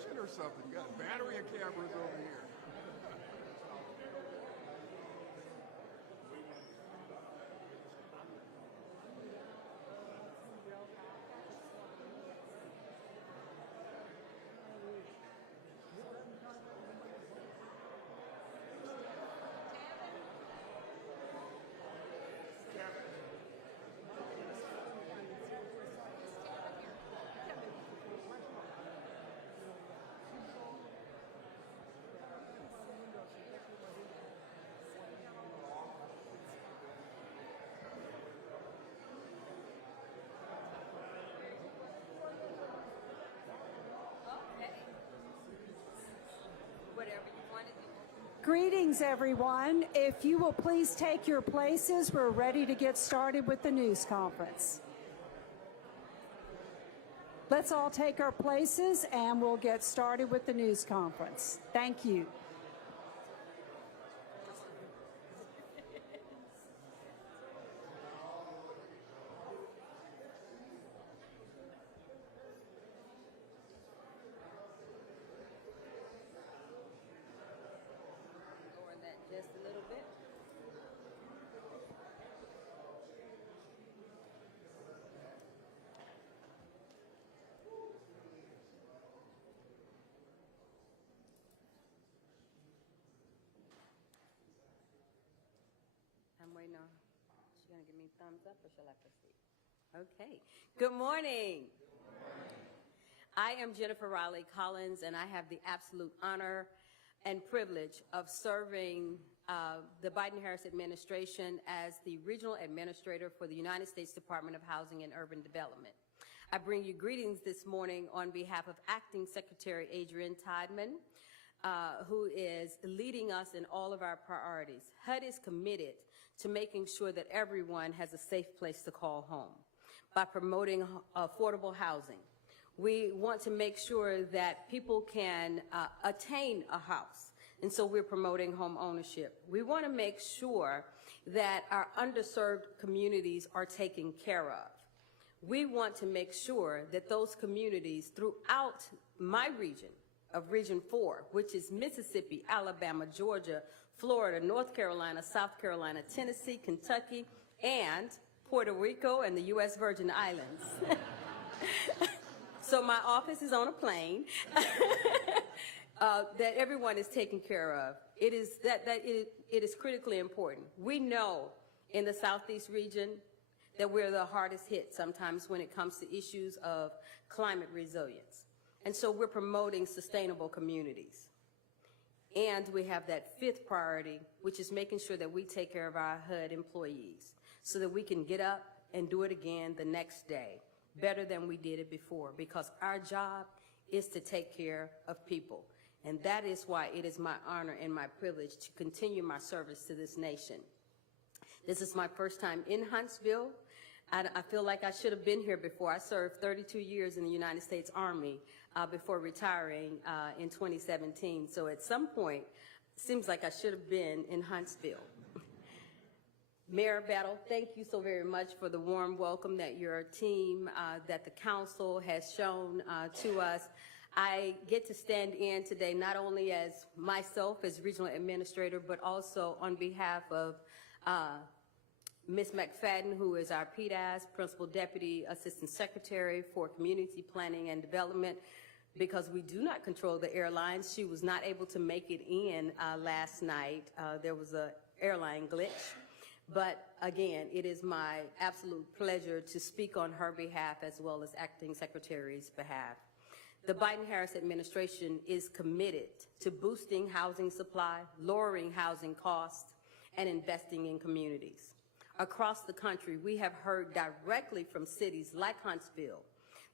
demonstration or something? You got a battery of cameras over here. Greetings, everyone. If you will please take your places, we're ready to get started with the news conference. Let's all take our places and we'll get started with the news conference. Thank you. Just a little bit. I'm waiting on, she's going to give me a thumbs up or shall I proceed? Okay. Good morning. I am Jennifer Riley Collins, and I have the absolute honor and privilege of serving the Biden-Harris administration as the Regional Administrator for the United States Department of Housing and Urban Development. I bring you greetings this morning on behalf of Acting Secretary Adrienne Tideman, who is leading us in all of our priorities. HUD is committed to making sure that everyone has a safe place to call home by promoting affordable housing. We want to make sure that people can attain a house, and so we're promoting home ownership. We want to make sure that our underserved communities are taken care of. We want to make sure that those communities throughout my region of Region 4, which is Mississippi, Alabama, Georgia, Florida, North Carolina, South Carolina, Tennessee, Kentucky, and Puerto Rico and the U.S. Virgin Islands. So my office is on a plane that everyone is taken care of. It is critically important. We know in the Southeast region that we're the hardest hit sometimes when it comes to issues of climate resilience. And so we're promoting sustainable communities. And we have that fifth priority, which is making sure that we take care of our HUD employees so that we can get up and do it again the next day, better than we did it before, because our job is to take care of people. And that is why it is my honor and my privilege to continue my service to this nation. This is my first time in Huntsville. I feel like I should have been here before. I served 32 years in the United States Army before retiring in 2017. So at some point, it seems like I should have been in Huntsville. Mayor Battle, thank you so very much for the warm welcome that your team, that the council has shown to us. I get to stand in today not only as myself as regional administrator, but also on behalf of Ms. McFadden, who is our PDAS, Principal Deputy Assistant Secretary for Community Planning and Development, because we do not control the airlines. She was not able to make it in last night. There was an airline glitch. But again, it is my absolute pleasure to speak on her behalf as well as Acting Secretary's behalf. The Biden-Harris administration is committed to boosting housing supply, lowering housing costs, and investing in communities. Across the country, we have heard directly from cities like Huntsville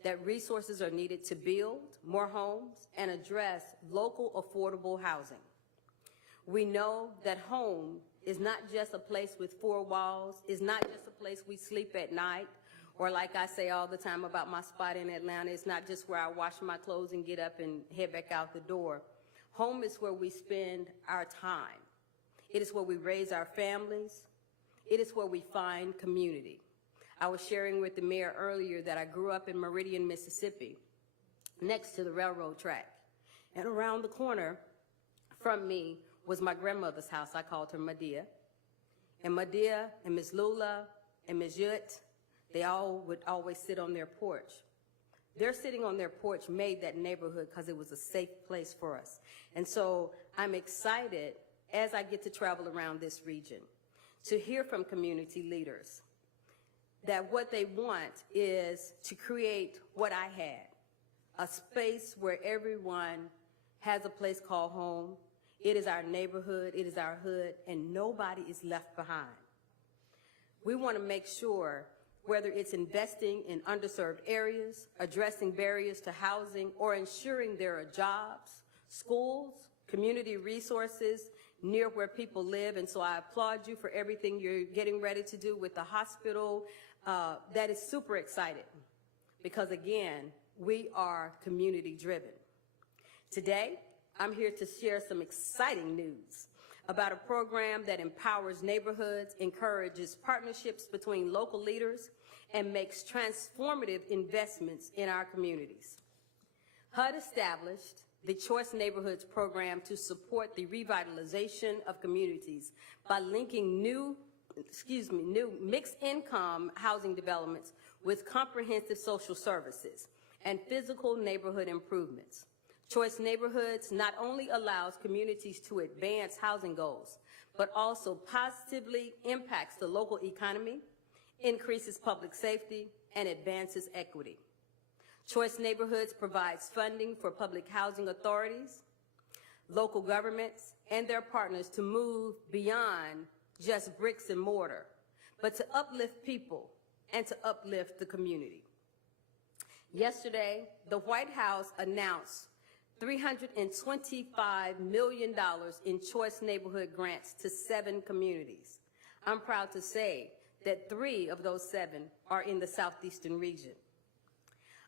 that resources are needed to build more homes and address local affordable housing. We know that home is not just a place with four walls, is not just a place we sleep at night, or like I say all the time about my spot in Atlanta, it's not just where I wash my clothes and get up and head back out the door. Home is where we spend our time. It is where we raise our families. It is where we find community. I was sharing with the mayor earlier that I grew up in Meridian, Mississippi, next to the railroad track. And around the corner from me was my grandmother's house. I called her Medea. And Medea and Miss Lula and Miss Yut, they all would always sit on their porch. Their sitting on their porch made that neighborhood because it was a safe place for us. And so I'm excited as I get to travel around this region to hear from community leaders that what they want is to create what I had, a space where everyone has a place called home. It is our neighborhood, it is our hood, and nobody is left behind. We want to make sure, whether it's investing in underserved areas, addressing barriers to housing, or ensuring there are jobs, schools, community resources near where people live. And so I applaud you for everything you're getting ready to do with the hospital. That is super exciting because, again, we are community driven. Today, I'm here to share some exciting news about a program that empowers neighborhoods, encourages partnerships between local leaders, and makes transformative investments in our communities. HUD established the Choice Neighborhoods program to support the revitalization of communities by linking new mixed income housing developments with comprehensive social services and physical neighborhood improvements. Choice Neighborhoods not only allows communities to advance housing goals, but also positively impacts the local economy, increases public safety, and advances equity. Choice Neighborhoods provides funding for public housing authorities, local governments, and their partners to move beyond just bricks and mortar, but to uplift people and to uplift the community. Yesterday, the White House announced $325 million in Choice Neighborhood grants to 7 communities. I'm proud to say that 3 of those 7 are in the southeastern region.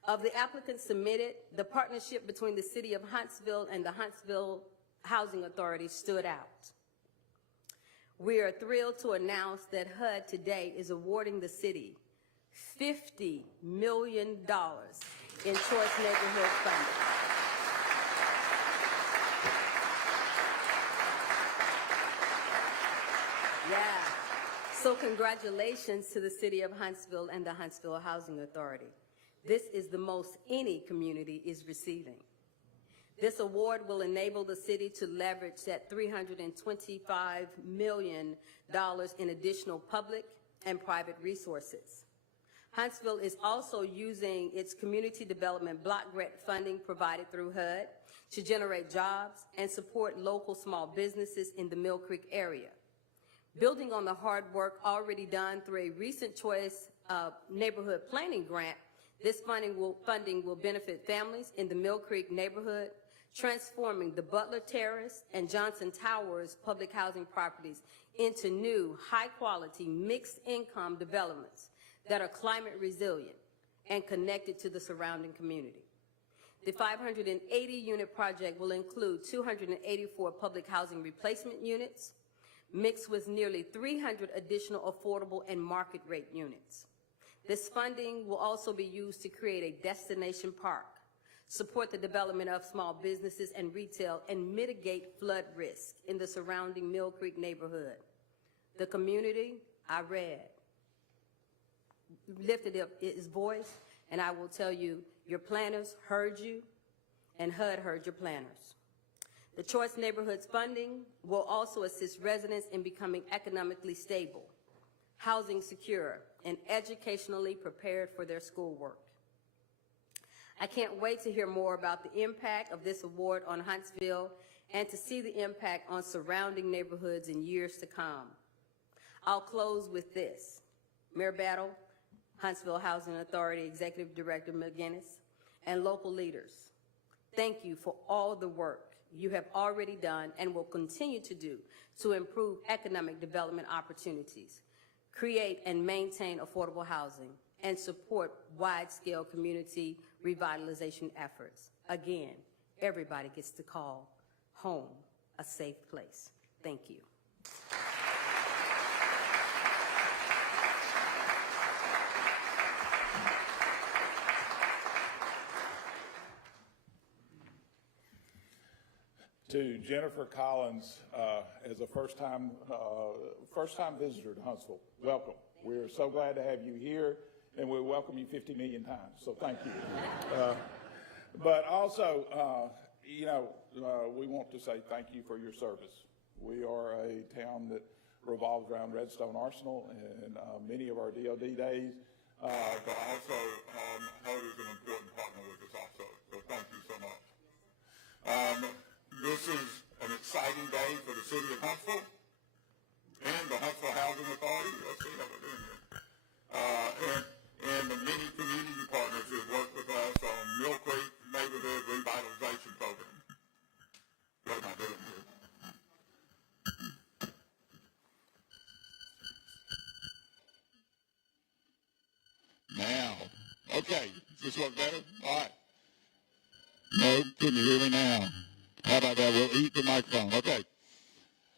Of the applicants submitted, the partnership between the City of Huntsville and the Huntsville Housing Authority stood out. We are thrilled to announce that HUD today is awarding the city $50 million in Choice Neighborhood funding. Yeah. So congratulations to the City of Huntsville and the Huntsville Housing Authority. This is the most any community is receiving. This award will enable the city to leverage that $325 million in additional public and private resources. Huntsville is also using its community development block grant funding provided through HUD to generate jobs and support local small businesses in the Mill Creek area. Building on the hard work already done through a recent Choice Neighborhood Planning Grant, this funding will benefit families in the Mill Creek neighborhood, transforming the Butler Terrace and Johnson Towers public housing properties into new, high-quality, mixed-income developments that are climate resilient and connected to the surrounding community. The 580-unit project will include 284 public housing replacement units, mixed with nearly 300 additional affordable and market-rate units. This funding will also be used to create a destination park, support the development of small businesses and retail, and mitigate flood risk in the surrounding Mill Creek neighborhood. The community, I read, lifted up its voice, and I will tell you, your planners heard you, and HUD heard your planners. The Choice Neighborhoods funding will also assist residents in becoming economically stable, housing secure, and educationally prepared for their schoolwork. I can't wait to hear more about the impact of this award on Huntsville and to see the impact on surrounding neighborhoods in years to come. I'll close with this. Mayor Battle, Huntsville Housing Authority Executive Director McGinnis, and local leaders, thank you for all the work you have already done and will continue to do to improve economic development opportunities, create and maintain affordable housing, and support wide-scale community revitalization efforts. Again, everybody gets to call home a safe place. Thank you. to Jennifer Collins as a first-time visitor to Huntsville. Welcome. We're so glad to have you here, and we'll welcome you 50 million times, so thank you. But also, we want to say thank you for your service. We are a town that revolves around Redstone Arsenal and many of our DOD days, but also Hope is an important partner with us also, so thank you so much. This is an exciting day for the city of Huntsville and the Huntsville Housing Authority. Let's see how we're doing here. And the many community partners who have worked with us on Mill Creek Neighborhood Revitalization Program. What am I doing here? Now, okay, does this work better? All right. No, can you hear me now? How about that? We'll eat the microphone. Okay.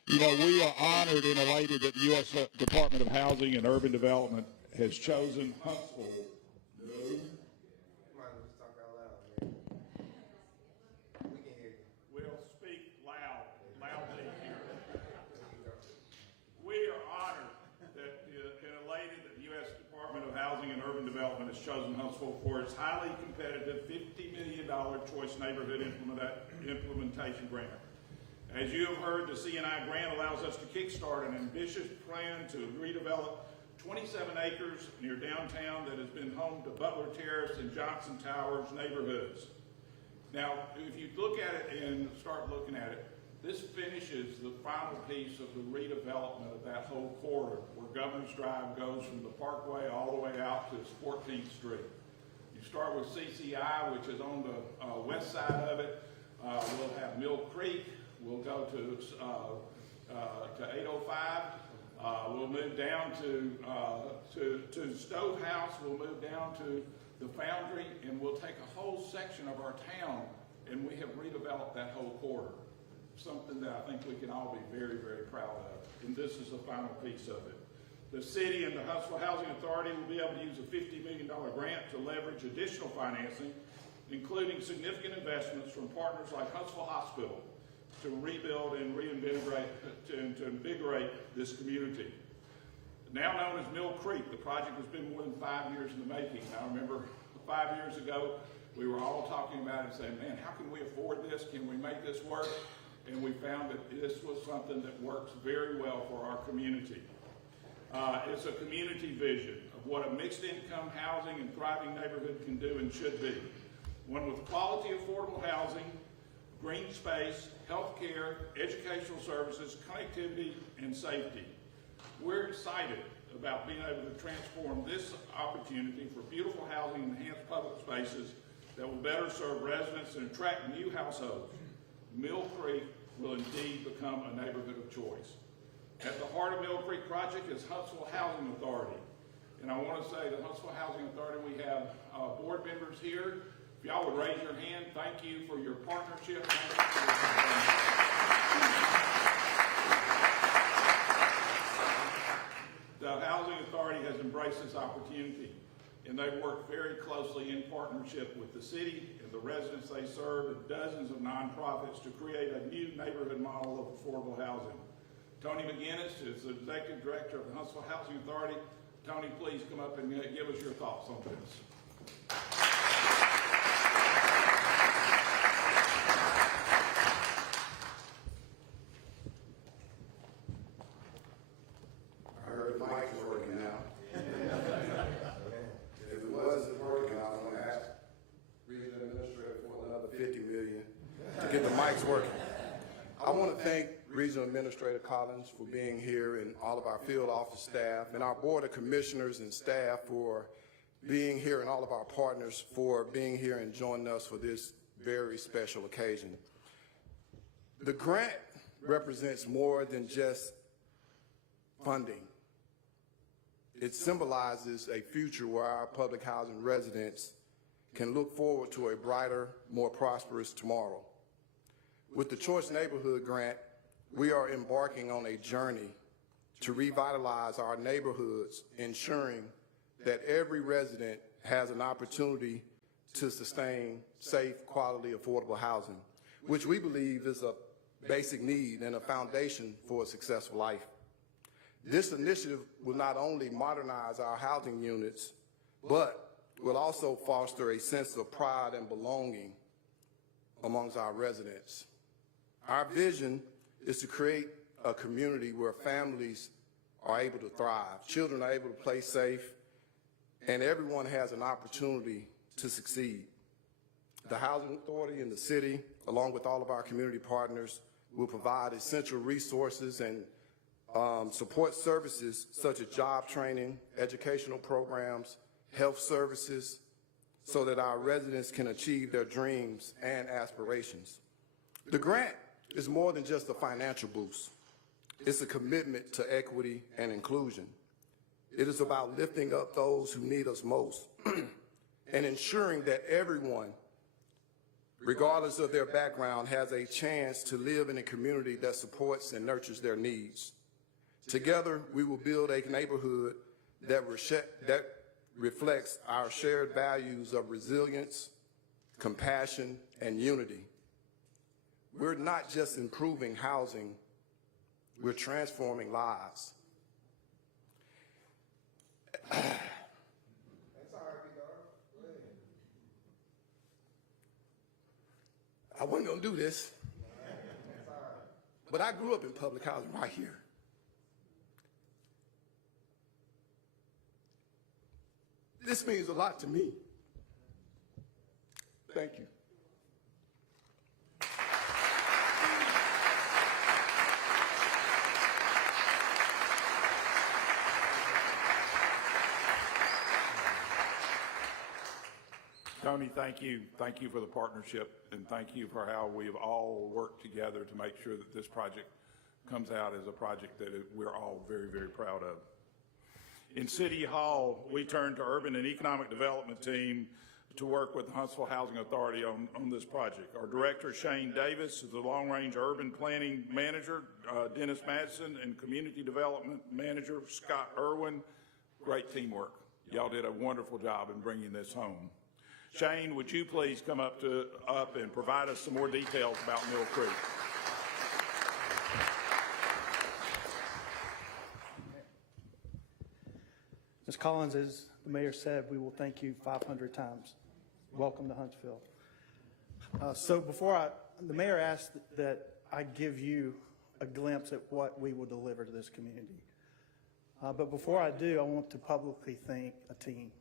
You know, we are honored and elated that the U.S. Department of Housing and Urban Development has chosen Huntsville. We'll speak loudly here. We are honored that and elated that the U.S. Department of Housing and Urban Development has chosen Huntsville for its highly competitive $50 million Choice Neighborhood Implementation Grant. As you have heard, the C&I grant allows us to kickstart an ambitious plan to redevelop 27 acres near downtown that has been home to Butler Terrace and Johnson Towers neighborhoods. Now, if you look at it and start looking at it, this finishes the final piece of the redevelopment of that whole corridor where Governor's Drive goes from the Parkway all the way out to 14th Street. You start with CCI, which is on the west side of it. We'll have Mill Creek. We'll go to 805. We'll move down to Stove House. We'll move down to the Foundry, and we'll take a whole section of our town, and we have redeveloped that whole corridor. Something that I think we can all be very, very proud of. And this is the final piece of it. The city and the Huntsville Housing Authority will be able to use a $50 million grant to leverage additional financing, including significant investments from partners like Huntsville Hospital to rebuild and reinvigorate this community. Now known as Mill Creek, the project has been more than 5 years in the making. I remember 5 years ago, we were all talking about it and saying, man, how can we afford this? Can we make this work? And we found that this was something that works very well for our community. It's a community vision of what a mixed income housing and thriving neighborhood can do and should be. One with quality, affordable housing, green space, healthcare, educational services, connectivity, and safety. We're excited about being able to transform this opportunity for beautiful housing and enhanced public spaces that will better serve residents and attract new households. Mill Creek will indeed become a neighborhood of choice. At the heart of Mill Creek project is Huntsville Housing Authority. And I want to say the Huntsville Housing Authority, we have board members here. If y'all would raise your hand, thank you for your partnership. The Housing Authority has embraced this opportunity, and they work very closely in partnership with the city and the residents they serve and dozens of nonprofits to create a new neighborhood model of affordable housing. Tony McGinnis is the Executive Director of the Huntsville Housing Authority. Tony, please come up and give us your thoughts on this. Regional Administrator Collins for being here, and all of our field office staff, and our Board of Commissioners and staff for being here, and all of our partners for being here and joining us for this very special occasion. The grant represents more than just funding. It symbolizes a future where our public housing residents can look forward to a brighter, more prosperous tomorrow. With the Choice Neighborhood Grant, we are embarking on a journey to revitalize our neighborhoods, ensuring that every resident has an opportunity to sustain safe, quality, affordable housing, which we believe is a basic need and a foundation for a successful life. This initiative will not only modernize our housing units, but will also foster a sense of pride and belonging amongst our residents. Our vision is to create a community where families are able to thrive, children are able to play safe, and everyone has an opportunity to succeed. The Housing Authority and the city, along with all of our community partners, will provide essential resources and support services such as job training, educational programs, health services, so that our residents can achieve their dreams and aspirations. The grant is more than just a financial boost. It's a commitment to equity and inclusion. It is about lifting up those who need us most and ensuring that everyone, regardless of their background, has a chance to live in a community that supports and nurtures their needs. Together, we will build a neighborhood that reflects our shared values of resilience, compassion, and unity. We're not just improving housing, we're transforming lives. That's all right, big dog. Go ahead. I wasn't gonna do this, but I grew up in public housing right here. This means a lot to me. Thank you. Tony, thank you. Thank you for the partnership, and thank you for how we've all worked together to make sure that this project comes out as a project that we're all very, very proud of. In City Hall, we turned to Urban and Economic Development team to work with the Huntsville Housing Authority on this project. Our director, Shane Davis, is the Long-Range Urban Planning Manager, Dennis Madison, and Community Development Manager, Scott Irwin. Great teamwork. Y'all did a wonderful job in bringing this home. Shane, would you please come up and provide us some more details about Mill Creek? Ms. Collins, as the mayor said, we will thank you 500 times. Welcome to Huntsville. So the mayor asked that I give you a glimpse at what we will deliver to this community. But before I do, I want to publicly thank a team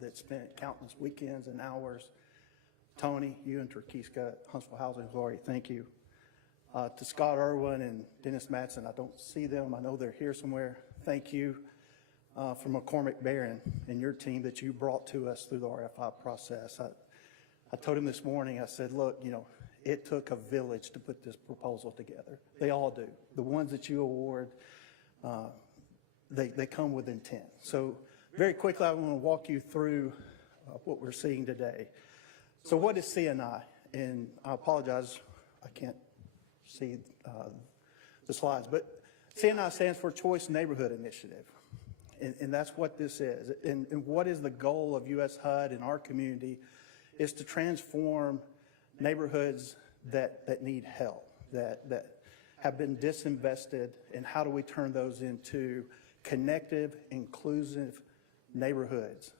that spent countless weekends and hours. Tony, you and Turkiska at Huntsville Housing Authority, thank you. To Scott Irwin and Dennis Madison, I don't see them. I know they're here somewhere. Thank you. From McCormick Barron and your team that you brought to us through the RFI process. I told him this morning, I said, look, it took a village to put this proposal together. They all do. The ones that you award, they come with intent. So very quickly, I want to walk you through what we're seeing today. So what is CNI? And I apologize, I can't see the slides, but CNI stands for Choice Neighborhood Initiative. And that's what this is. And what is the goal of US HUD in our community is to transform neighborhoods that need help, that have been disinvested, and how do we turn those into connective, inclusive neighborhoods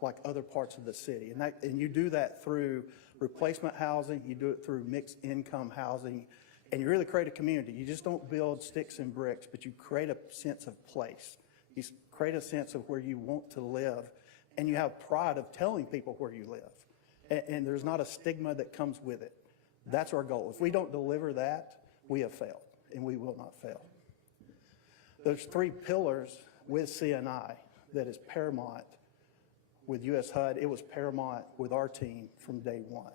like other parts of the city. And you do that through replacement housing, you do it through mixed income housing, and you really create a community. You just don't build sticks and bricks, but you create a sense of place. You create a sense of where you want to live, and you have pride of telling people where you live. And there's not a stigma that comes with it. That's our goal. If we don't deliver that, we have failed, and we will not fail. There's 3 pillars with CNI that is paramount with US HUD. It was paramount with our team from day one.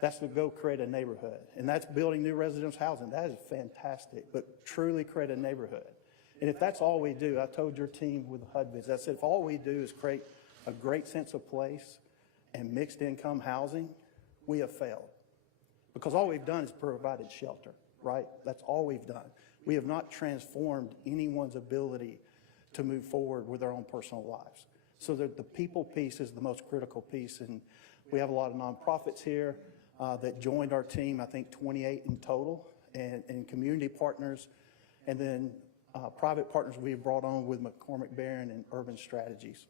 That's to go create a neighborhood, and that's building new residential housing. That is fantastic, but truly create a neighborhood. And if that's all we do, I told your team with the HUD visit, I said, if all we do is create a great sense of place and mixed income housing, we have failed. Because all we've done is provided shelter, right? That's all we've done. We have not transformed anyone's ability to move forward with their own personal lives. So the people piece is the most critical piece, and we have a lot of nonprofits here. that joined our team, I think 28 in total, and community partners, and then private partners we have brought on with McCormick Barron and Urban Strategies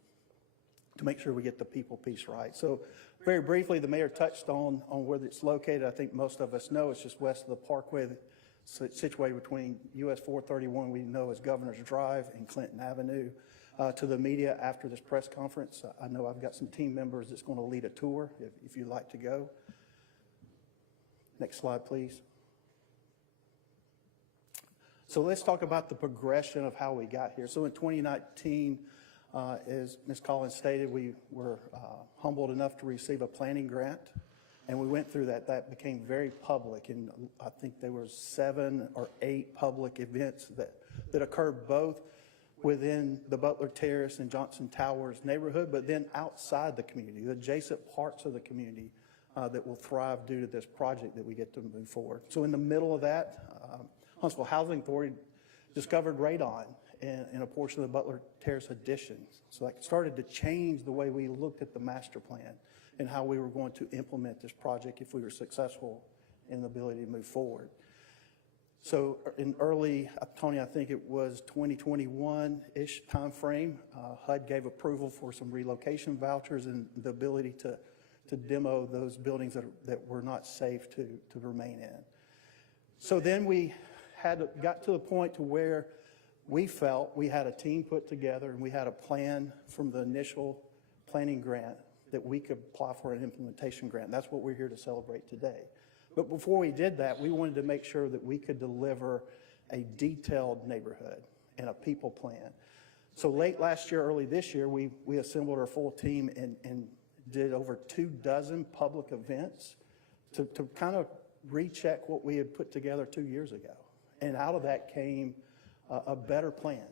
to make sure we get the people piece right. So very briefly, the mayor touched on where it's located. I think most of us know it's just west of the Parkway, situated between US 431, we know as Governor's Drive, and Clinton Avenue. To the media after this press conference, I know I've got some team members that's going to lead a tour if you'd like to go. Next slide, please. So let's talk about the progression of how we got here. So in 2019, as Ms. Collins stated, we were humbled enough to receive a planning grant, and we went through that. That became very public, and I think there were 7 or 8 public events that occurred both within the Butler Terrace and Johnson Towers neighborhood, but then outside the community, the adjacent parts of the community that will thrive due to this project that we get to move forward. So in the middle of that, Huntsville Housing Authority discovered radon in a portion of the Butler Terrace addition. So that started to change the way we looked at the master plan and how we were going to implement this project if we were successful in the ability to move forward. So in early, Tony, I think it was 2021-ish timeframe, HUD gave approval for some relocation vouchers and the ability to demo those buildings that were not safe to remain in. So then we got to the point to where we felt we had a team put together and we had a plan from the initial planning grant that we could apply for an implementation grant. That's what we're here to celebrate today. But before we did that, we wanted to make sure that we could deliver a detailed neighborhood and a people plan. So late last year, early this year, we assembled our full team and did over 24 public events to kind of recheck what we had put together 2 years ago. And out of that came a better plan,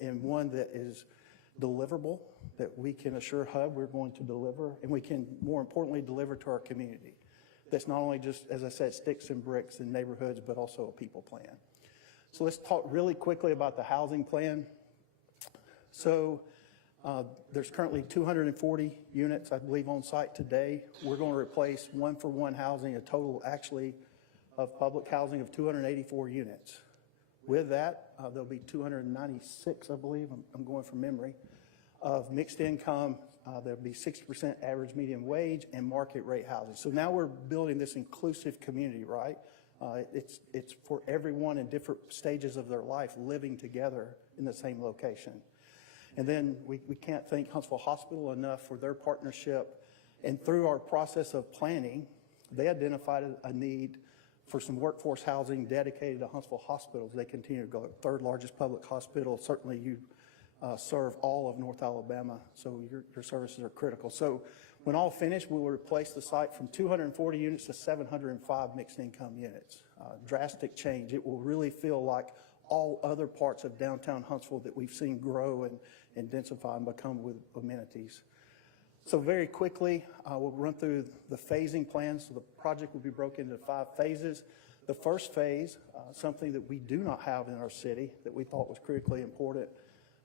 and one that is deliverable, that we can assure HUD we're going to deliver, and we can, more importantly, deliver to our community. That's not only just, as I said, sticks and bricks in neighborhoods, but also a people plan. So let's talk really quickly about the housing plan. So there's currently 240 units, I believe, on site today. We're going to replace one-for-one housing, a total actually of public housing of 284 units. With that, there'll be 296, I believe, I'm going from memory, of mixed income. There'll be 60% average median wage and market rate housing. So now we're building this inclusive community, right? It's for everyone in different stages of their life living together in the same location. And then we can't thank Huntsville Hospital enough for their partnership. And through our process of planning, they identified a need for some workforce housing dedicated to Huntsville hospitals. They continue to go, third largest public hospital. Certainly you serve all of North Alabama, so your services are critical. So when all finished, we will replace the site from 240 units to 705 mixed income units. Drastic change. It will really feel like all other parts of downtown Huntsville that we've seen grow and densify and become with amenities. So very quickly, we'll run through the phasing plan. So the project will be broken into 5 phases. The first phase, something that we do not have in our city that we thought was critically important,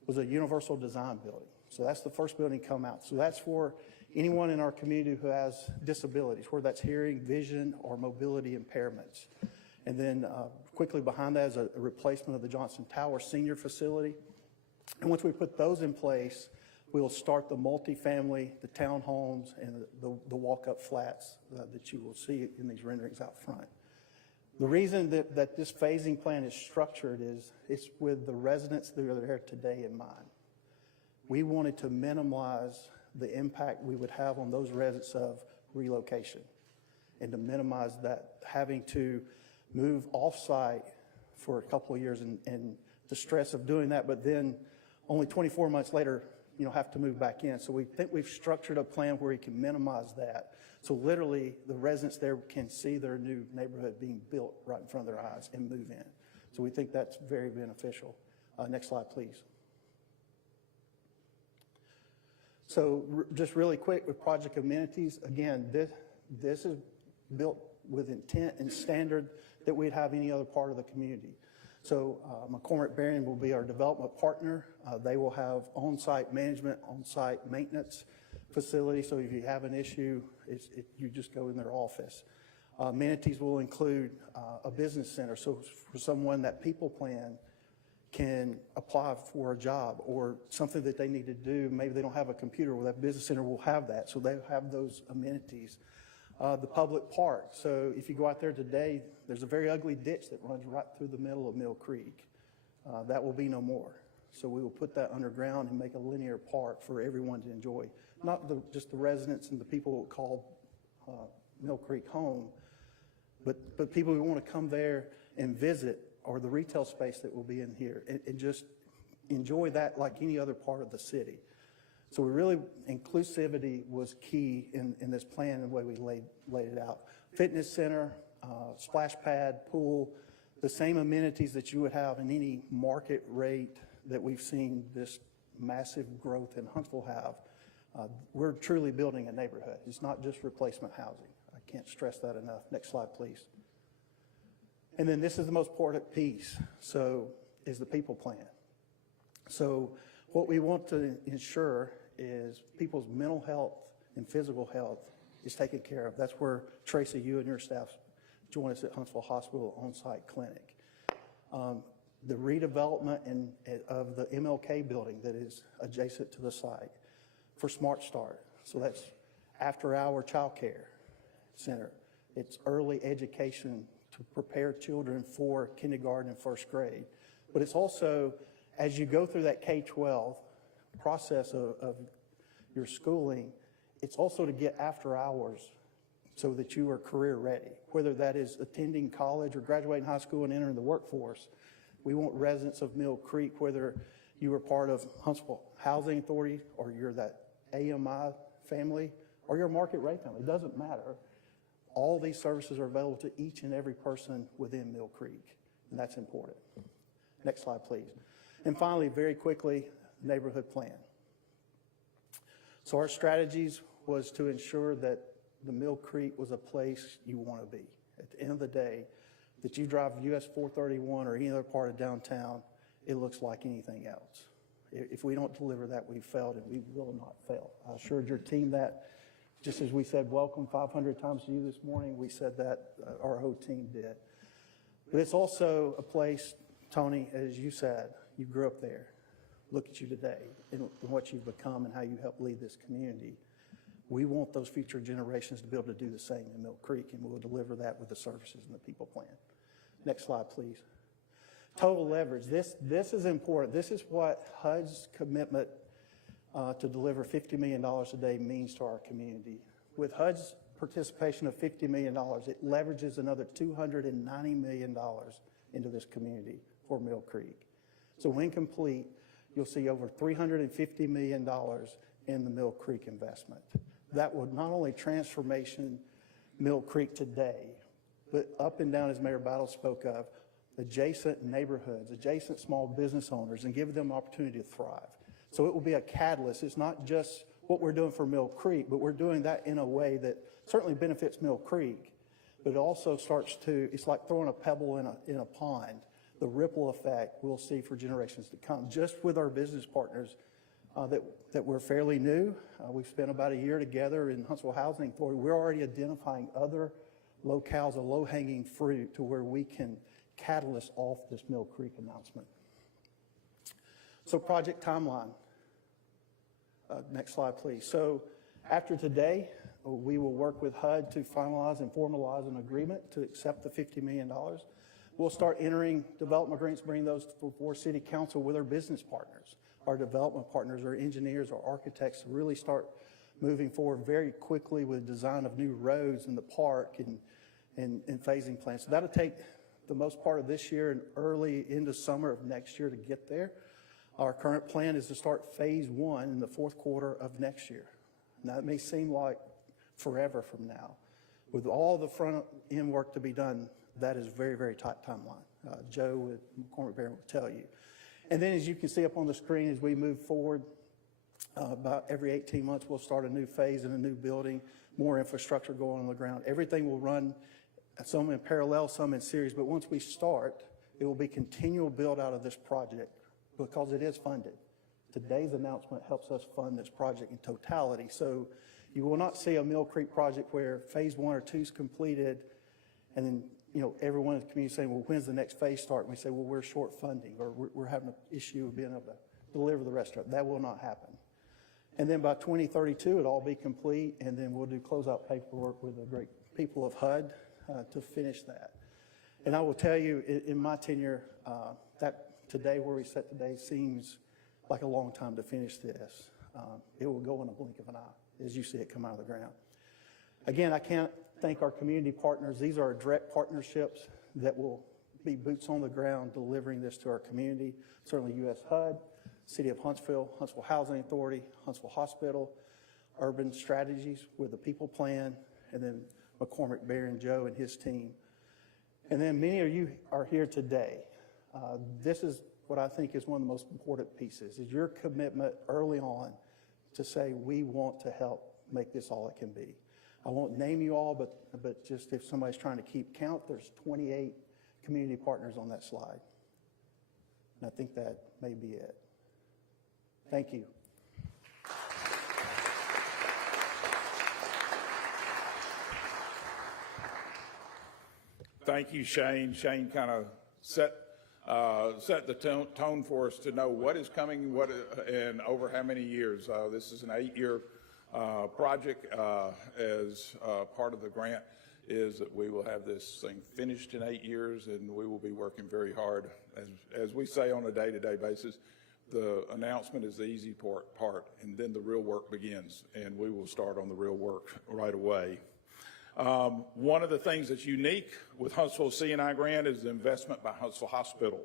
was a universal design building. So that's the first building come out. So that's for anyone in our community who has disabilities, whether that's hearing, vision, or mobility impairments. And then quickly behind that is a replacement of the Johnson Tower Senior Facility. And once we put those in place, we'll start the multifamily, the townhomes, and the walk-up flats that you will see in these renderings out front. The reason that this phasing plan is structured is it's with the residents that are there today in mind. We wanted to minimize the impact we would have on those residents of relocation and to minimize that having to move off-site for a couple of years and the stress of doing that, but then only 24 months later, have to move back in. So we think we've structured a plan where we can minimize that. So literally, the residents there can see their new neighborhood being built right in front of their eyes and move in. So we think that's very beneficial. Next slide, please. So just really quick with project amenities, again, this is built with intent and standard that we'd have any other part of the community. So McCormick Barron will be our development partner. They will have on-site management, on-site maintenance facility. So if you have an issue, you just go in their office. Amenities will include a business center, so for someone that people plan can apply for a job or something that they need to do, maybe they don't have a computer, well, that business center will have that, so they'll have those amenities. The public park, so if you go out there today, there's a very ugly ditch that runs right through the middle of Mill Creek. That will be no more. So we will put that underground and make a linear park for everyone to enjoy, not just the residents and the people who call Mill Creek home, but people who want to come there and visit, or the retail space that will be in here, and just enjoy that like any other part of the city. So we really, inclusivity was key in this plan and the way we laid it out. Fitness center, splash pad, pool, the same amenities that you would have in any market rate that we've seen this massive growth in Huntsville have. We're truly building a neighborhood. It's not just replacement housing. I can't stress that enough. Next slide, please. And then this is the most important piece, so is the people plan. So what we want to ensure is people's mental health and physical health is taken care of. That's where, Tracy, you and your staff join us at Huntsville Hospital on-site clinic. The redevelopment of the MLK building that is adjacent to the site for Smart Start. So that's after-hour child care center. It's early education to prepare children for kindergarten and first grade. But it's also, as you go through that K-12 process of your schooling, it's also to get after hours so that you are career ready, whether that is attending college or graduating high school and entering the workforce. We want residents of Mill Creek, whether you are part of Huntsville Housing Authority or you're that AMI family or you're a market rate family, it doesn't matter. All these services are available to each and every person within Mill Creek, and that's important. Next slide, please. And finally, very quickly, neighborhood plan. So our strategies was to ensure that the Mill Creek was a place you want to be. At the end of the day, that you drive US 431 or any other part of downtown, it looks like anything else. If we don't deliver that, we've failed, and we will not fail. I assured your team that. Just as we said welcome 500 times to you this morning, we said that, our whole team did. But it's also a place, Tony, as you said, you grew up there. Look at you today and what you've become and how you help lead this community. We want those future generations to be able to do the same in Mill Creek, and we'll deliver that with the services and the people plan. Next slide, please. Total leverage. This is important. This is what HUD's commitment to deliver $50 million a day means to our community. With HUD's participation of $50 million, it leverages another $290 million into this community for Mill Creek. So when complete, you'll see over $350 million in the Mill Creek investment. That would not only transformation Mill Creek today, but up and down, as Mayor Battle spoke of, adjacent neighborhoods, adjacent small business owners, and give them an opportunity to thrive. So it will be a catalyst. It's not just what we're doing for Mill Creek, but we're doing that in a way that certainly benefits Mill Creek, but it also starts to, it's like throwing a pebble in a pond. The ripple effect we'll see for generations to come, just with our business partners that we're fairly new. We've spent about a year together in Huntsville Housing Authority. We're already identifying other locales of low-hanging fruit to where we can catalyst off this Mill Creek announcement. So project timeline. Next slide, please. So after today, we will work with HUD to finalize and formalize an agreement to accept the $50 million. We'll start entering development agreements, bring those before City Council with our business partners, our development partners, our engineers, our architects, to really start moving forward very quickly with design of new roads in the park and phasing plans. So that'll take the most part of this year and early into summer of next year to get there. Our current plan is to start phase one in the fourth quarter of next year. Now, it may seem like forever from now. With all the front end work to be done, that is a very, very tight timeline. Joe with McCormick Barron will tell you. And then, as you can see up on the screen, as we move forward, about every 18 months, we'll start a new phase in a new building, more infrastructure going on the ground. Everything will run, some in parallel, some in series, but once we start, it will be continual build out of this project because it is funded. Today's announcement helps us fund this project in totality. So you will not see a Mill Creek project where phase 1 or 2 is completed And then, everyone in the community saying, well, when's the next phase start? And we say, well, we're short funding, or we're having an issue of being able to deliver the restaurant. That will not happen. And then by 2032, it'll all be complete, and then we'll do closeout paperwork with the great people of HUD to finish that. And I will tell you, in my tenure, that today, where we sit today, seems like a long time to finish this. It will go in a blink of an eye as you see it come out of the ground. Again, I can't thank our community partners. These are direct partnerships that will be boots on the ground delivering this to our community. Certainly U.S. HUD, City of Huntsville, Huntsville Housing Authority, Huntsville Hospital, Urban Strategies with the People Plan, and then McCormick, Barry, and Joe and his team. And then many of you are here today. This is what I think is one of the most important pieces, is your commitment early on to say we want to help make this all it can be. I won't name you all, but just if somebody's trying to keep count, there's 28 community partners on that slide. And I think that may be it. Thank you. Thank you, Shane. Shane kind of set the tone for us to know what is coming, and over how many years. This is an 8-year project. As part of the grant is that we will have this thing finished in 8 years, and we will be working very hard. As we say on a day-to-day basis, the announcement is the easy part, and then the real work begins, and we will start on the real work right away. One of the things that's unique with Huntsville C&I grant is the investment by Huntsville Hospital.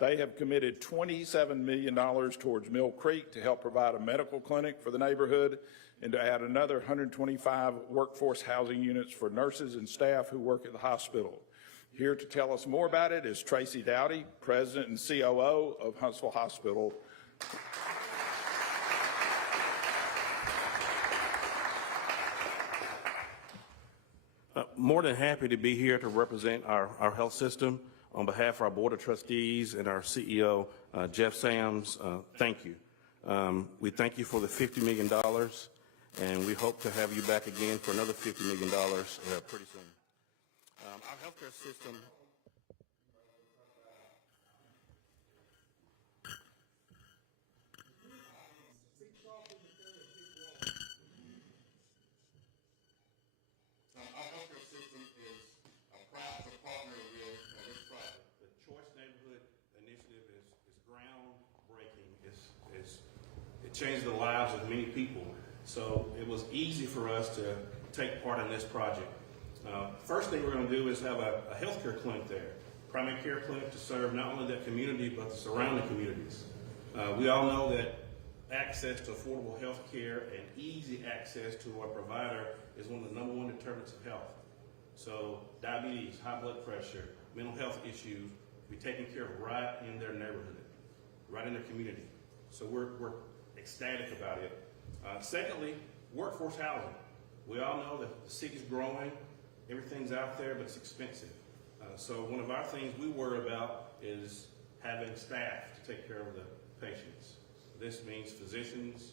They have committed $27 million towards Mill Creek to help provide a medical clinic for the neighborhood and to add another 125 workforce housing units for nurses and staff who work at the hospital. Here to tell us more about it is Tracy Dowdy, President and COO of Huntsville Hospital. More than happy to be here to represent our health system. On behalf of our Board of Trustees and our CEO, Jeff Sams, thank you. We thank you for the $50 million, and we hope to have you back again for another $50 million pretty soon. Our healthcare system. Changed the lives of many people, so it was easy for us to take part in this project. First thing we're going to do is have a healthcare clinic there, primary care clinic to serve not only that community but the surrounding communities. We all know that access to affordable health care and easy access to a provider is one of the #1 determinants of health. So diabetes, high blood pressure, mental health issues be taken care of right in their neighborhood, right in their community. So we're ecstatic about it. Secondly, workforce housing. We all know that the city's growing, everything's out there, but it's expensive. So one of our things we worry about is having staff to take care of the patients. This means physicians,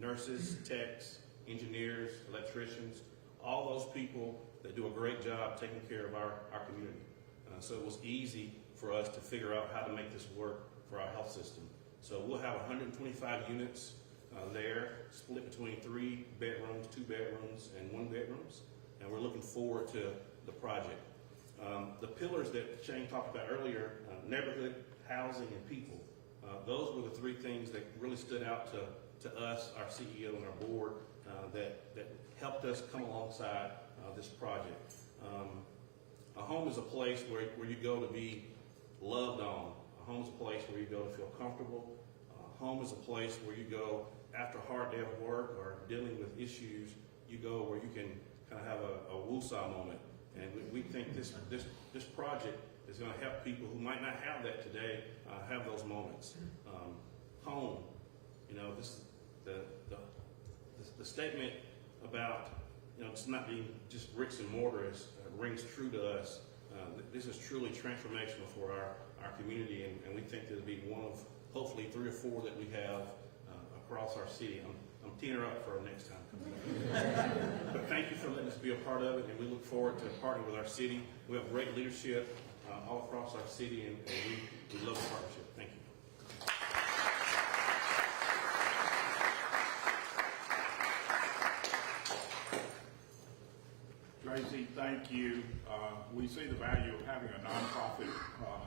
nurses, techs, engineers, electricians, all those people that do a great job taking care of our community. So it was easy for us to figure out how to make this work for our health system. So we'll have 125 units there, split between 3 bedrooms, 2 bedrooms, and 1 bedrooms. And we're looking forward to the project. The pillars that Shane talked about earlier, neighborhood, housing, and people. Those were the 3 things that really stood out to us, our CEO and our board, that helped us come alongside this project. A home is a place where you go to be loved on. A home is a place where you go to feel comfortable. Home is a place where you go after a hard day of work or dealing with issues. You go where you can kind of have a woosah moment. And we think this project is going to help people who might not have that today have those moments. Home, the statement about it's not being just bricks and mortar rings true to us. This is truly transformational for our community, and we think there'll be one of hopefully 3 or 4 that we have across our city. I'm teeing her up for our next time. But thank you for letting us be a part of it, and we look forward to partnering with our city. We have great leadership all across our city, and we love the partnership. Thank you. Tracy, thank you. We see the value of having a nonprofit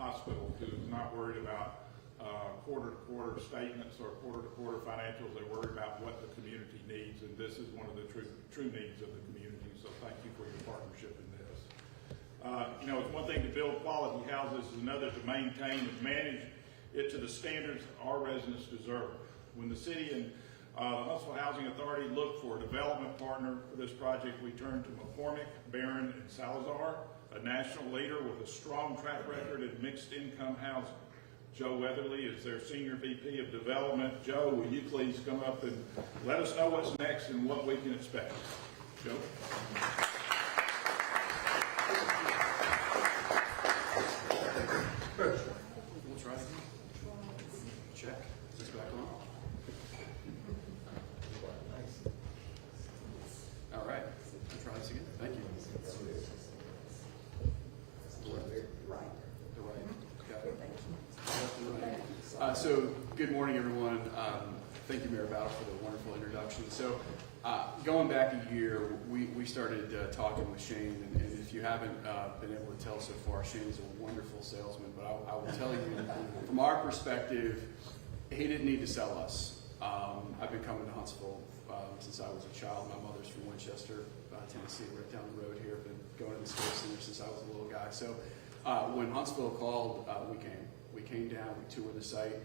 hospital who's not worried about quarter-to-quarter statements or quarter-to-quarter financials. They're worried about what the community needs, and this is one of the true needs of the community. So thank you for your partnership in this. You know, it's one thing to build quality houses, it's another to maintain and manage it to the standards our residents deserve. When the city and the Huntsville Housing Authority looked for a development partner for this project, we turned to McCormick, Barron, and Salazar, a national leader with a strong track record in mixed income housing. Joe Weatherly is their Senior VP of Development. Joe, will you please come up and let us know what's next and what we can expect? Joe? We'll try again. Check. Is this back on? All right. We'll try this again. Thank you. The right. Got it. Left and right. So, good morning, everyone. Thank you, Mayor Battle, for the wonderful introduction. So, going back a year, we started talking with Shane, and if you haven't been able to tell so far, Shane is a wonderful salesman, but I will tell you, from our perspective, he didn't need to sell us. I've been coming to Huntsville since I was a child. My mother's from Winchester, Tennessee, right down the road here. I've been going to the Space Center since I was a little guy. So when Huntsville called, we came. We came down, we toured the site.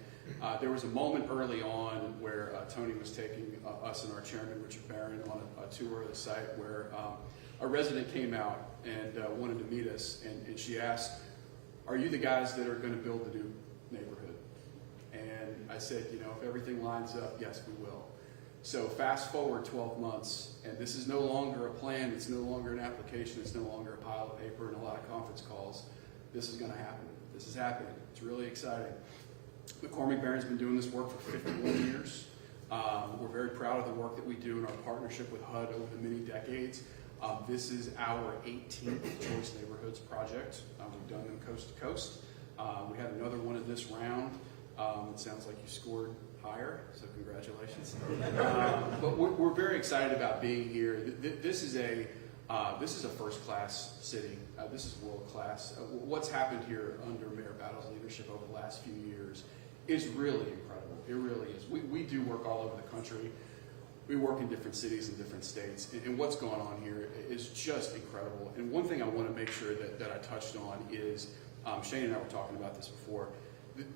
There was a moment early on where Tony was taking us and our chairman, Richard Barron, on a tour of the site where a resident came out and wanted to meet us, and she asked, "Are you the guys that are going to build the new neighborhood?" And I said, you know, if everything lines up, yes, we will. So fast forward 12 months, and this is no longer a plan, it's no longer an application, it's no longer a pile of paper and a lot of conference calls. This is going to happen. This is happening. It's really exciting. McCormick Barron's been doing this work for 51 years. We're very proud of the work that we do in our partnership with HUD over the many decades. This is our 18th Choice Neighborhoods project. We've done them coast to coast. We had another one in this round. It sounds like you scored higher, so congratulations. But we're very excited about being here. This is a first-class city. This is world-class. What's happened here under Mayor Battle's leadership over the last few years is really incredible. It really is. We do work all over the country. We work in different cities and different states, and what's going on here is just incredible. And one thing I want to make sure that I touched on is, Shane and I were talking about this before,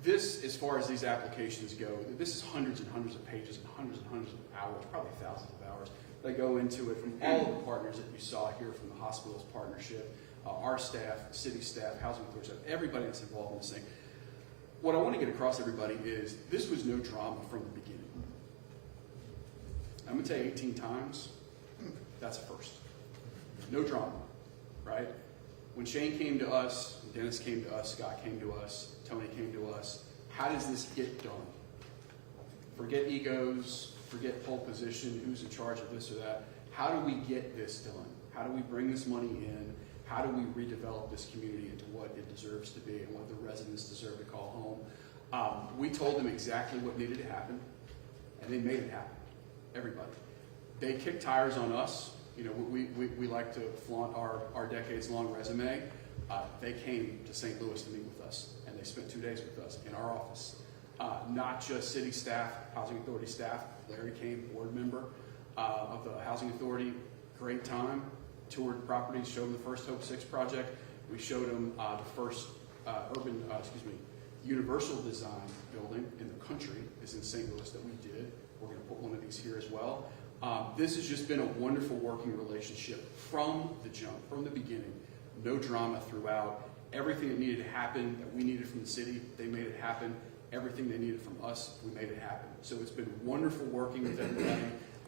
this, as far as these applications go, this is hundreds and hundreds of pages and hundreds of hours, probably thousands of hours, that go into it from all of the partners that you saw here from the hospital's partnership, our staff, city staff, housing authority staff, everybody that's involved in this thing. What I want to get across, everybody, is this was no drama from the beginning. I'm going to tell you 18 times, that's a first. No drama, right? When Shane came to us, Dennis came to us, Scott came to us, Tony came to us, how does this get done? Forget egos, forget pole position, who's in charge of this or that. How do we get this done? How do we bring this money in? How do we redevelop this community into what it deserves to be and what the residents deserve to call home? We told them exactly what needed to happen, and they made it happen. Everybody. They kicked tires on us. You know, we like to flaunt our decades-long resume. They came to St. Louis to meet with us, and they spent 2 days with us in our office. Not just city staff, housing authority staff. Larry came, board member of the housing authority. Great time. Toured properties, showed them the first Hope 6 project. We showed them the first universal design building in the country is in St. Louis that we did. We're going to put one of these here as well. This has just been a wonderful working relationship from the jump, from the beginning. No drama throughout. Everything that needed to happen, that we needed from the city, they made it happen. Everything they needed from us, we made it happen. So it's been wonderful working with everybody.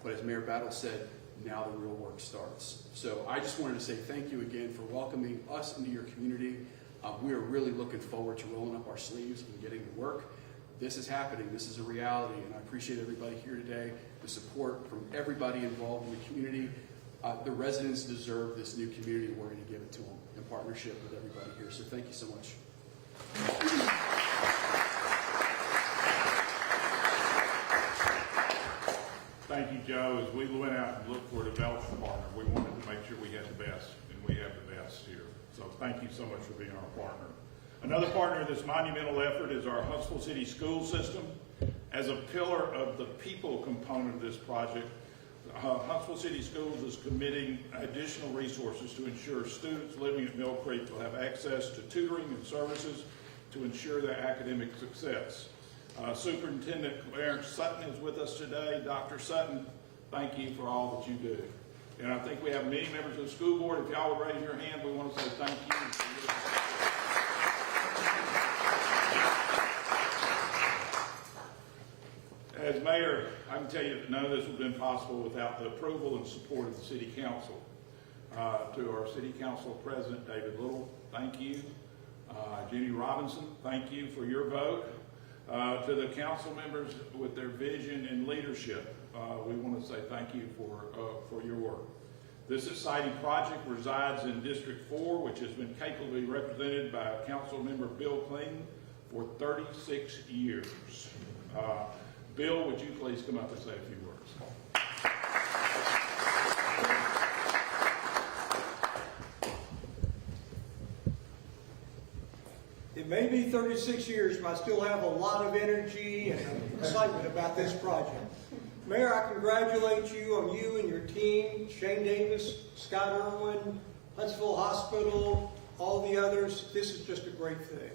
But as Mayor Battle said, now the real work starts. So I just wanted to say thank you again for welcoming us into your community. We are really looking forward to rolling up our sleeves and getting to work. This is happening. This is a reality, and I appreciate everybody here today. the support from everybody involved in the community. The residents deserve this new community. We're going to give it to them in partnership with everybody here. So thank you so much. Thank you, Joe. As we went out and looked for a development partner, we wanted to make sure we had the best, and we have the best here. So thank you so much for being our partner. Another partner in this monumental effort is our Huntsville City School System. As a pillar of the people component of this project, Huntsville City Schools is committing additional resources to ensure students living at Mill Creek will have access to tutoring and services to ensure their academic success. Superintendent Clarence Sutton is with us today. Dr. Sutton, thank you for all that you do. And I think we have many members of the school board. If y'all would raise your hand, we want to say thank you. As mayor, I can tell you that none of this would have been possible without the approval and support of the city council. To our city council president, David Little, thank you. Jenny Robinson, thank you for your vote. To the council members with their vision and leadership, we want to say thank you for your work. This exciting project resides in District 4, which has been capably represented by Council Member Bill Clayton for 36 years. Bill, would you please come up and say a few words? It may be 36 years, but I still have a lot of energy and excitement about this project. Mayor, I congratulate you on you and your team, Shane Davis, Scott Irwin, Huntsville Hospital, all the others. This is just a great thing.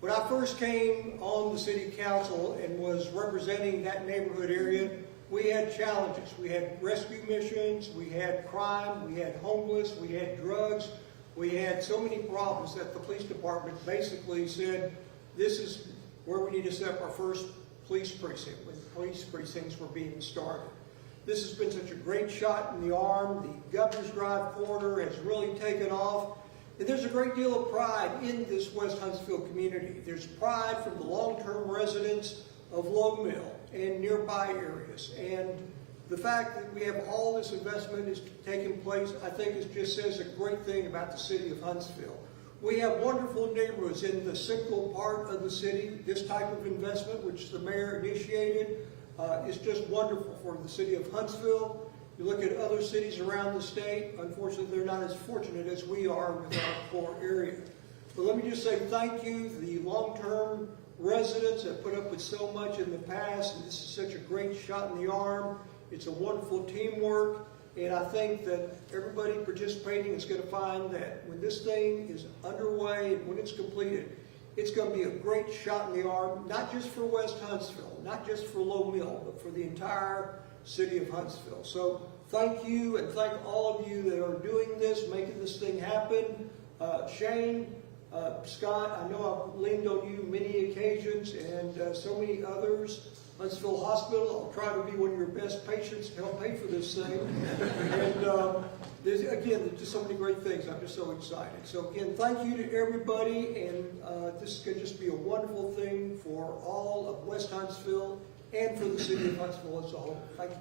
When I first came on the city council and was representing that neighborhood area, we had challenges. We had rescue missions, we had crime, we had homeless, we had drugs. We had so many problems that the police department basically said, this is where we need to set up our first police precinct, when police precincts were being started. This has been such a great shot in the arm. The Governor's Drive corridor has really taken off. And there's a great deal of pride in this West Huntsville community. There's pride from the long-term residents of Low Mill and nearby areas. And the fact that we have all this investment is taking place, I think it just says a great thing about the city of Huntsville. We have wonderful neighborhoods in the central part of the city. This type of investment, which the mayor initiated, is just wonderful for the city of Huntsville. You look at other cities around the state, unfortunately they're not as fortunate as we are with our core area. But let me just say thank you to the long-term residents that put up with so much in the past, and this is such a great shot in the arm. It's a wonderful teamwork, and I think that everybody participating is going to find that when this thing is underway and when it's completed, it's going to be a great shot in the arm, not just for West Huntsville, not just for Low Mill, but for the entire city of Huntsville. So thank you, and thank all of you that are doing this, making this thing happen. Shane, Scott, I know I've leaned on you many occasions, and so many others. Huntsville Hospital, I'll try to be one of your best patients to help pay for this thing. And there's just so many great things. I'm just so excited. So again, thank you to everybody, and this is going to just be a wonderful thing for all of West Huntsville and for the city of Huntsville as a whole. Thank you.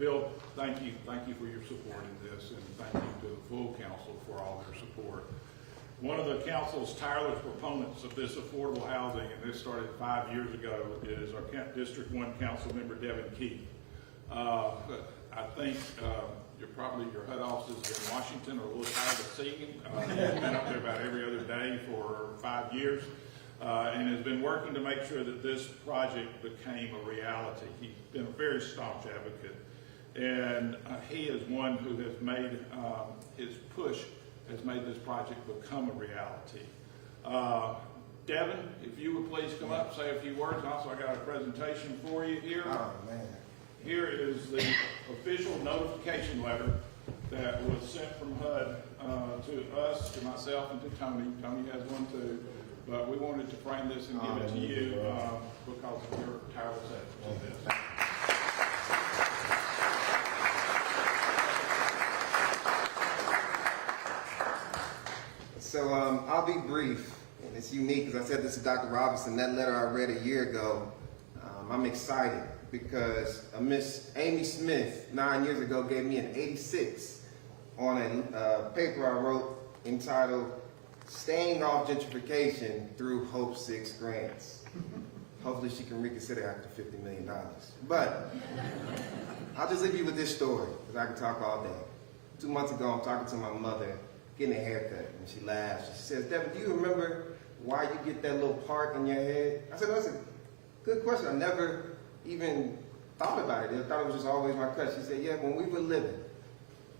Bill, thank you for your support in this, and thank you to the full council for all their support. One of the council's tireless proponents of this affordable housing, and this started 5 years ago, is our District 1 council member, Devin Keith. I think your head offices in Washington are a little tired of seeing him. He's been up there about every other day for 5 years, and has been working to make sure that this project became a reality. He's been a very staunch advocate. And he is one who has made his push has made this project become a reality. Devin, if you would please come up, say a few words. Also, I got a presentation for you here. Oh, man. Here is the official notification letter that was sent from HUD to us, to myself, and to Tony. Tony has one too. But we wanted to frame this and give it to you because of your tireless efforts in this. So I'll be brief, and it's unique because I said this to Dr. Robinson, that letter I read a year ago. I'm excited because Miss Amy Smith 9 years ago gave me an 86 on a paper I wrote entitled Staying Off Gentrification Through Hope 6 Grants. Hopefully she can reconsider after $50 million. But I'll just leave you with this story because I can talk all day. 2 months ago, I'm talking to my mother, getting a haircut, and she laughs. She says, Devin, do you remember why you get that little part in your head? I said, that's a good question. I never even thought about it. I thought it was just always my cut. She said, yeah, when we were living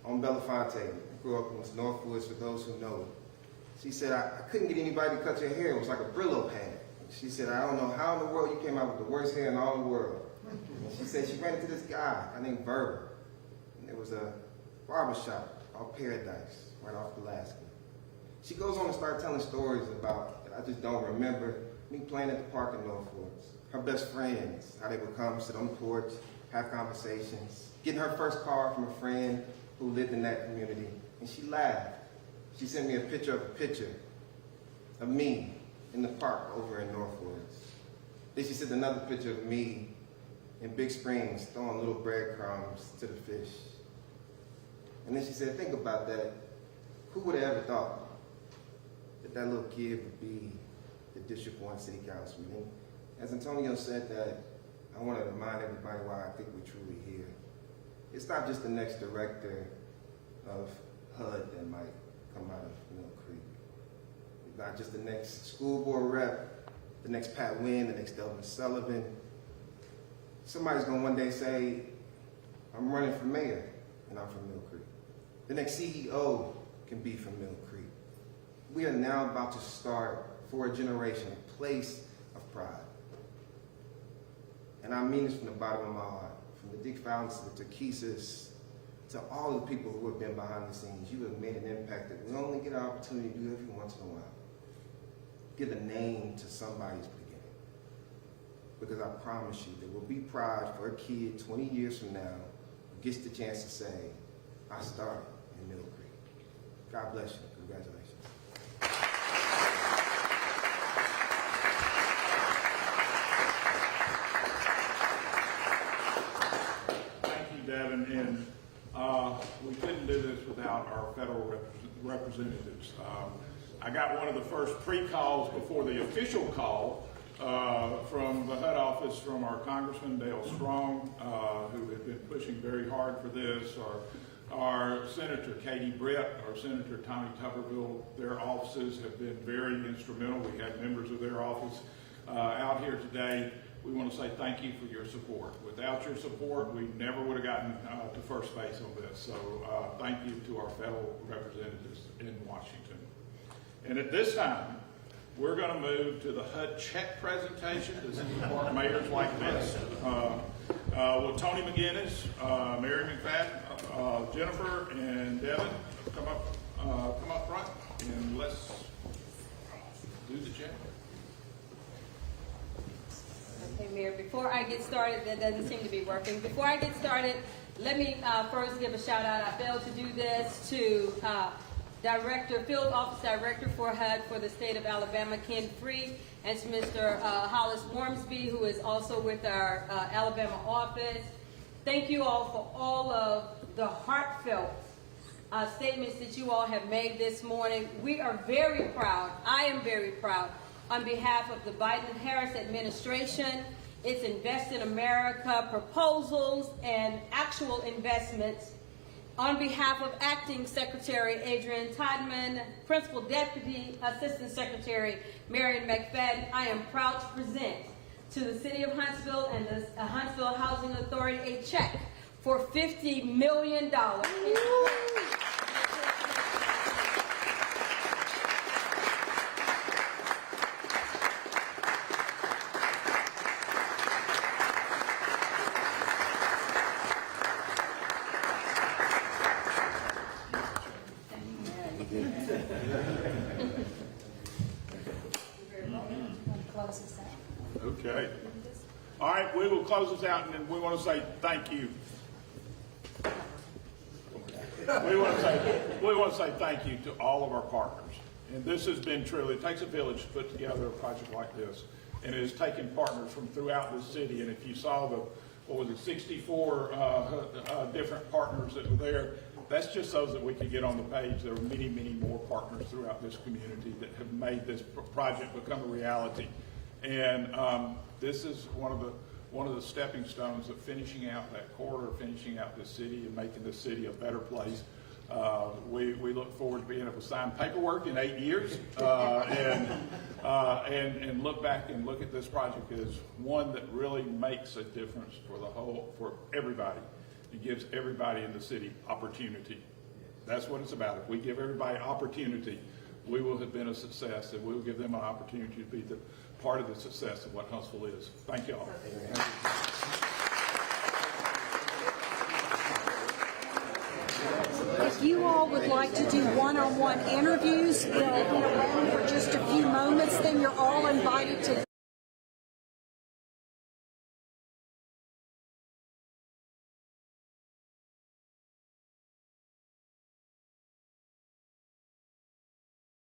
on Belafonte, I grew up in Northwoods for those who know it. She said, I couldn't get anybody to cut your hair. It was like a Brillo pad. She said, I don't know how in the world you came out with the worst hair in all the world. And she said she ran into this guy named Verber. And there was a barbershop called Paradise right off Alaska. She goes on to start telling stories about that I just don't remember. Me playing at the park in Northwoods. Her best friends, how they would come, sit on the porch, have conversations. Getting her first car from a friend who lived in that community. And she laughed. She sent me a picture of me in the park over in Northwoods. Then she sent another picture of me in Big Springs throwing little breadcrumbs to the fish. And then she said, think about that. Who would have ever thought that that little kid would be the District 1 City Councilman? And as Antonio said that, I want to remind everybody why I think we're truly here. It's not just the next director of HUD that might come out of Mill Creek. It's not just the next school board rep, the next Pat Wynn, the next Delvin Sullivan. Somebody's going to one day say, I'm running for mayor, and I'm from Mill Creek. The next CEO can be from Mill Creek. We are now about to start, for a generation, a place of pride. And I mean this from the bottom of my heart. From the Dick Fountains to the Turquesas, to all the people who have been behind the scenes, you have made an impact that we only get an opportunity to do every once in a while. Give a name to somebody's beginning. Because I promise you, there will be pride for a kid 20 years from now who gets the chance to say, I started in Mill Creek. God bless you. Congratulations. Thank you, Devin. And we couldn't do this without our federal representatives. I got one of the first pre-calls before the official call from the HUD office from our Congressman Dale Strong, who had been pushing very hard for this, our Senator Katie Brett, our Senator Tommy Tuberville. Their offices have been very instrumental. We had members of their office out here today. We want to say thank you for your support. Without your support, we never would have gotten to first base on this. So thank you to our federal representatives in Washington. And at this time, we're going to move to the HUD check presentation. This is the part mayors like this. Will Tony McGinnis, Mary McFadden, Jennifer, and Devin come up front, and let's do the check. Okay, Mayor, before I get started, that doesn't seem to be working. Before I get started, let me first give a shout out. I failed to do this to Field Office Director for HUD for the state of Alabama, Ken Free, and to Mr. Hollis Wormsby, who is also with our Alabama office. Thank you all for all of the heartfelt statements that you all have made this morning. We are very proud. I am very proud on behalf of the Biden-Harris administration, its Invest in America proposals and actual investments. On behalf of Acting Secretary Adrian Todman, Principal Deputy Assistant Secretary Marion McFadden, I am proud to present to the City of Huntsville and the Huntsville Housing Authority a check for $50 million. Okay. All right, we will close this out, and then we want to say thank you. We want to say thank you to all of our partners And this has been truly, it takes a village to put together a project like this. And it has taken partners from throughout the city. And if you saw the, 64 different partners that were there, that's just those that we could get on the page. There are many, many more partners throughout this community that have made this project become a reality. And this is one of the stepping stones of finishing out that corridor, finishing out this city and making this city a better place. We look forward to being able to sign paperwork in 8 years and look back and look at this project as one that really makes a difference for everybody. It gives everybody in the city opportunity. That's what it's about. If we give everybody opportunity, we will have been a success, and we will give them an opportunity to be the part of the success of what Huntsville is. Thank you all. If you all would like to do one-on-one interviews, we'll be around for just a few moments, then you're all invited to